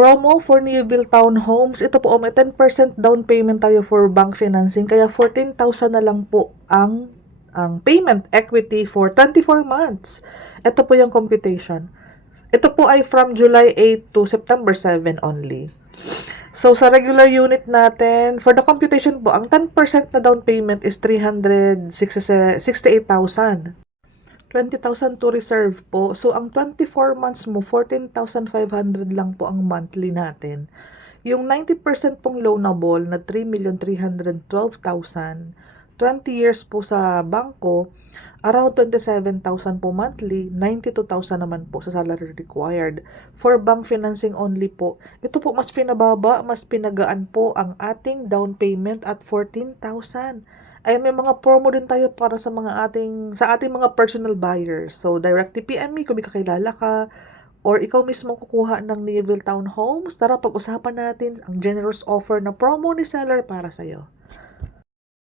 promo for Newville Townhomes. Ito po, may 10% down payment tayo for bank financing. Kaya 14,000 na lang po ang payment equity for 24 months. Ito po yung computation. Ito po ay from July 8 to September 7 only. So, sa regular unit natin, for the computation po, ang 10% na down payment is 368,000. 20,000 to reserve po. So, ang 24 months mo, 14,500 lang po ang monthly natin. Yung 90% pong loanable na 3,312,000, 20 years po sa bangko, around 27,000 po monthly, 92,000 naman po sa salary required. For bank financing only po, ito po mas pinababa, mas pinagaan po ang ating down payment at 14,000. Ay may mga promo din tayo para sa ating mga personal buyers. So directly PM me kung may kakilala ka or ikaw mismo kukuha ng Newville Townhomes. Tara pag-usapan natin ang generous offer na promo ni seller para sa iyo.